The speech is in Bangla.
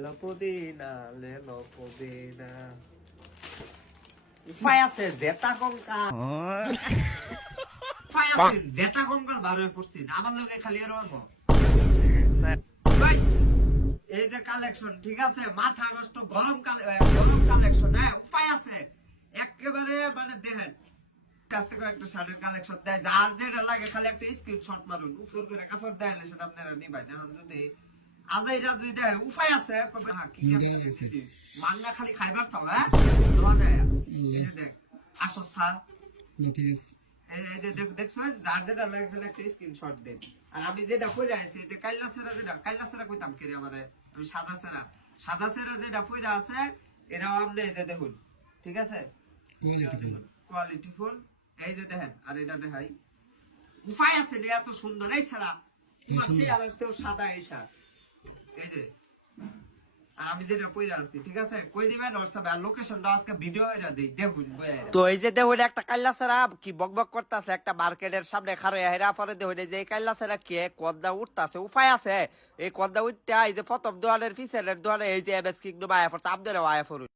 লেলো পুদিনা লেলো পুদিনা উপায় আছে জেতা কঙ্কা উপায় আছে জেতা কঙ্কাল বার হয়ে পড়ছি আমার লোকে খালি এরকম এই যে কালেকশন ঠিক আছে মাথা নষ্ট গরম কালেকশন হ্যাঁ উপায় আছে একেবারে মানে দেখেন কাছ থেকে একটা শার্টের কালেকশন দেয় যার যেটা লাগে খালি একটা স্ক্রিনশট মারুন উপর করে কাপড় দেয় সেটা আপনারা নিবেন এখন যদি আদাইরা যদি দেয় উপায় আছে মান্না খালি খাইবার চাও হ্যাঁ দেখ আসো সা এই যে দেখছো যার যেটা লাগে খালি একটা স্ক্রিনশট দেন আর আমি যেটা কইরা আছি যে কাইলা সেরা কইতাম কেরে আমারে আমি সাদা সেরা যেটা পয়রা আছে এটা আপনি এই যে দেখুন ঠিক আছে কোয়ালিটি ফুল এই যে দেখেন আর এটা দেখাই উপায় আছে রে এত সুন্দর এই সারা মাছি আর সেও সাদা এই শার্ট এই যে আর আমি যেটা পয়রা আছি ঠিক আছে কই দিবেন ওর সব লোকেশনটা আজকে ভিডিও হইরা দেই দেখুন তো এই যে দেখুন একটা কাইলা সারা কি বকবক করতেছে একটা মার্কেটের সামনে খারে হেরা পরে দেখুন যে এই কাইলা সারা কে কদ্দা উঠতাছে উপায় আছে এই কদ্দা উঠটা এই যে প্রথম দোয়ালের পিছনের দোয়ালে এই যে এমএস কিংডম আয়া পড়ছে আপনারা আয়া পড়ুন